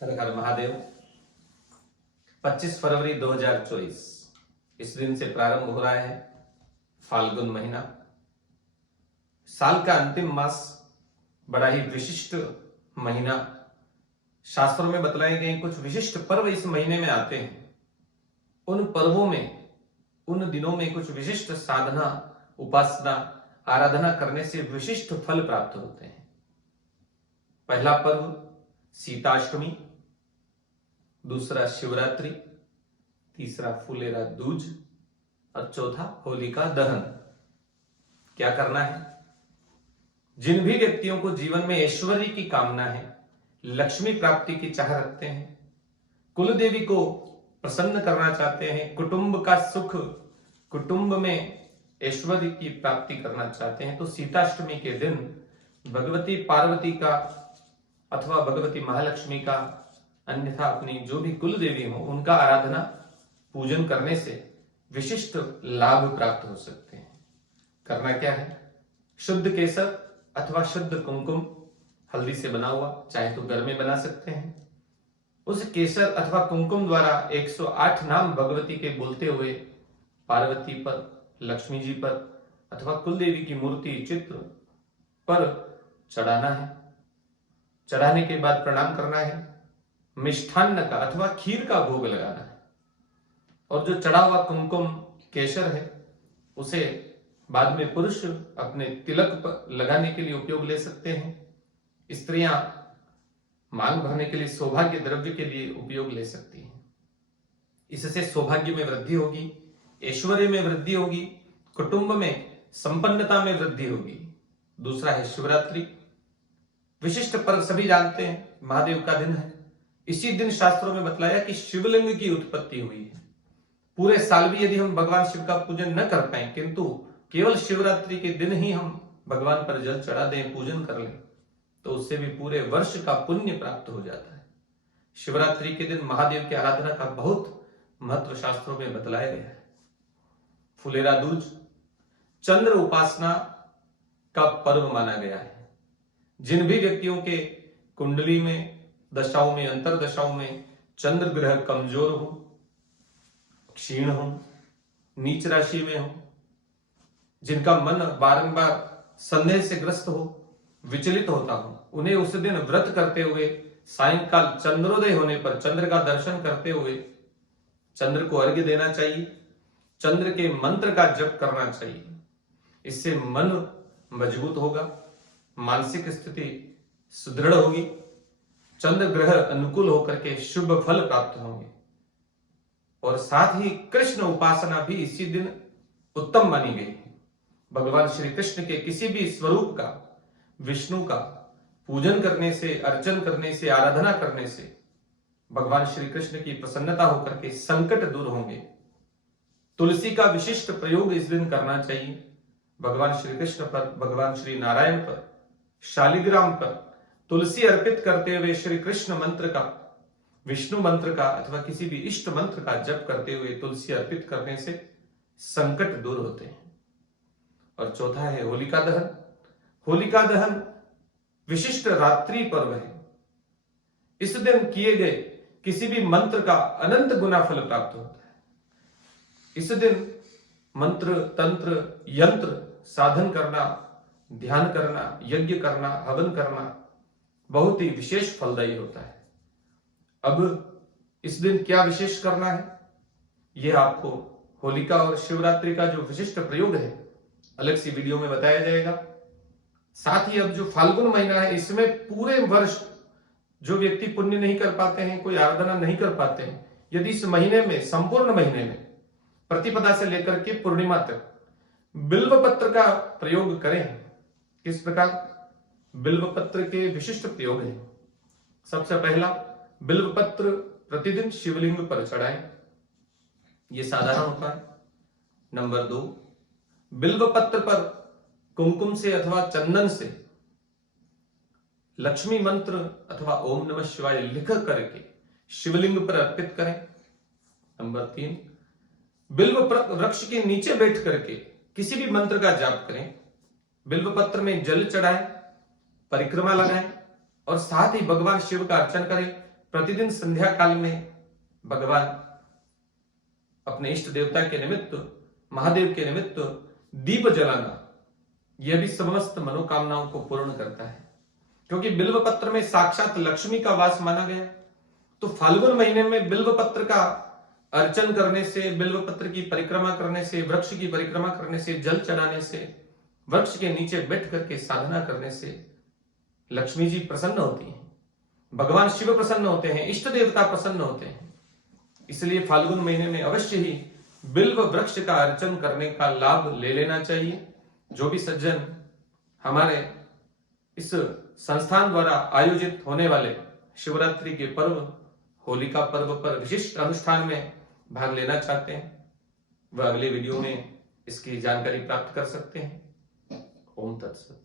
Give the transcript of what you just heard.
हर हर महादेव। 25 फरवरी 2024 इस दिन से प्रारंभ हो रहा है फाल्गुन महीना। साल का अंतिम मास, बड़ा ही विशिष्ट महीना। शास्त्रों में बतलाए गए कुछ विशिष्ट पर्व इस महीने में आते हैं। उन पर्वों में, उन दिनों में कुछ विशिष्ट साधना, उपासना, आराधना करने से विशिष्ट फल प्राप्त होते हैं। पहला पर्व सीताष्टमी, दूसरा शिवरात्रि, तीसरा फुलेरा दूज और चौथा होलिका दहन। क्या करना है? जिन भी व्यक्तियों को जीवन में ऐश्वर्य की कामना है, लक्ष्मी प्राप्ति की चाह रखते हैं, कुल देवी को प्रसन्न करना चाहते हैं, कुटुंब का सुख, कुटुंब में ऐश्वर्य की प्राप्ति करना चाहते हैं, तो सीताष्टमी के दिन भगवती पार्वती का अथवा भगवती महालक्ष्मी का, अन्यथा अपनी जो भी कुल देवी हो उनका आराधना पूजन करने से विशिष्ट लाभ प्राप्त हो सकते हैं। करना क्या है? शुद्ध केसर अथवा शुद्ध कुमकुम, हल्दी से बना हुआ, चाहे तो घर में बना सकते हैं। उस केसर अथवा कुमकुम द्वारा 108 नाम भगवती के बोलते हुए पार्वती पर, लक्ष्मी जी पर अथवा कुल देवी की मूर्ति, चित्र पर चढ़ाना है। चढ़ाने के बाद प्रणाम करना है। मिष्ठान्न का अथवा खीर का भोग लगाना है। और जो चढ़ा हुआ कुमकुम केसर है उसे बाद में पुरुष अपने तिलक पर लगाने के लिए उपयोग ले सकते हैं। स्त्रियां मांग भरने के लिए, सौभाग्य द्रव्य के लिए उपयोग ले सकती हैं। इससे सौभाग्य में वृद्धि होगी, ऐश्वर्य में वृद्धि होगी, कुटुंब में संपन्नता में वृद्धि होगी। दूसरा है शिवरात्रि। विशिष्ट पर्व सभी जानते हैं, महादेव का दिन है। इसी दिन शास्त्रों में बतलाया कि शिवलिंग की उत्पत्ति हुई है। पूरे साल भी यदि हम भगवान शिव का पूजन न कर पाए, किंतु केवल शिवरात्रि के दिन ही हम भगवान पर जल चढ़ा दें, पूजन कर लें, तो उससे भी पूरे वर्ष का पुण्य प्राप्त हो जाता है। शिवरात्रि के दिन महादेव की आराधना का बहुत महत्व शास्त्रों में बतलाया गया है। फुलेरा दूज चंद्र उपासना का पर्व माना गया है। जिन भी व्यक्तियों के कुंडली में, दशाओं में, अंतरदशाओं में चंद्र ग्रह कमजोर हो, क्षीण हो, नीच राशि में हो, जिनका मन बारंबार संदेह से ग्रस्त हो, विचलित होता हो, उन्हें उस दिन व्रत करते हुए सायंकाल चंद्रोदय होने पर चंद्र का दर्शन करते हुए चंद्र को अर्घ्य देना चाहिए। चंद्र के मंत्र का जप करना चाहिए। इससे मन मजबूत होगा, मानसिक स्थिति सुदृढ़ होगी, चंद्र ग्रह अनुकूल होकर के शुभ फल प्राप्त होंगे। और साथ ही कृष्ण उपासना भी इसी दिन उत्तम मानी गई है। भगवान श्री कृष्ण के किसी भी स्वरूप का, विष्णु का पूजन करने से, अर्चन करने से, आराधना करने से भगवान श्री कृष्ण की प्रसन्नता होकर के संकट दूर होंगे। तुलसी का विशिष्ट प्रयोग इस दिन करना चाहिए। भगवान श्री कृष्ण पर, भगवान श्री नारायण पर, शालिग्राम पर तुलसी अर्पित करते हुए श्री कृष्ण मंत्र का, विष्णु मंत्र का अथवा किसी भी इष्ट मंत्र का जप करते हुए तुलसी अर्पित करने से संकट दूर होते हैं। और चौथा है होलिका दहन। होलिका दहन विशिष्ट रात्रि पर्व है। इस दिन किए गए किसी भी मंत्र का अनंत गुना फल प्राप्त होता है। इस दिन मंत्र, तंत्र, यंत्र साधन करना, ध्यान करना, यज्ञ करना, हवन करना बहुत ही विशेष फलदायी होता है। अब इस दिन क्या विशेष करना है, यह आपको होलिका और शिवरात्रि का जो विशिष्ट प्रयोग है अलग सी वीडियो में बताया जाएगा। साथ ही अब जो फाल्गुन महीना है, इसमें पूरे वर्ष जो व्यक्ति पुण्य नहीं कर पाते हैं, कोई आराधना नहीं कर पाते हैं, यदि इस महीने में, संपूर्ण महीने में प्रतिपदा से लेकर के पूर्णिमा तक बिल्व पत्र का प्रयोग करें। किस प्रकार? बिल्व पत्र के विशिष्ट प्रयोग हैं। सबसे पहला, बिल्व पत्र प्रतिदिन शिवलिंग पर चढ़ाएं, यह साधारण उपाय। नंबर 2, बिल्व पत्र पर कुमकुम से अथवा चंदन से लक्ष्मी मंत्र अथवा ओम नमः शिवाय लिख करके शिवलिंग पर अर्पित करें। नंबर 3, बिल्व वृक्ष के नीचे बैठ करके किसी भी मंत्र का जाप करें। बिल्व पत्र में जल चढ़ाएं, परिक्रमा लगाएं और साथ ही भगवान शिव का अर्चन करें। प्रतिदिन संध्या काल में भगवान अपने इष्ट देवता के निमित्त, महादेव के निमित्त दीप जलाना, यह भी समस्त मनोकामनाओं को पूर्ण करता है। क्योंकि बिल्व पत्र में साक्षात लक्ष्मी का वास माना गया, तो फाल्गुन महीने में बिल्व पत्र का अर्चन करने से, बिल्व पत्र की परिक्रमा करने से, वृक्ष की परिक्रमा करने से, जल चढ़ाने से, वृक्ष के नीचे बैठ करके साधना करने से लक्ष्मी जी प्रसन्न होती हैं, भगवान शिव प्रसन्न होते हैं, इष्ट देवता प्रसन्न होते हैं। इसलिए फाल्गुन महीने में अवश्य ही बिल्व वृक्ष का अर्चन करने का लाभ ले लेना चाहिए। जो भी सज्जन हमारे इस संस्थान द्वारा आयोजित होने वाले शिवरात्रि के पर्व, होलिका पर्व पर विशिष्ट अनुष्ठान में भाग लेना चाहते हैं, वह अगले वीडियो में इसकी जानकारी प्राप्त कर सकते हैं। ओम तत्सत।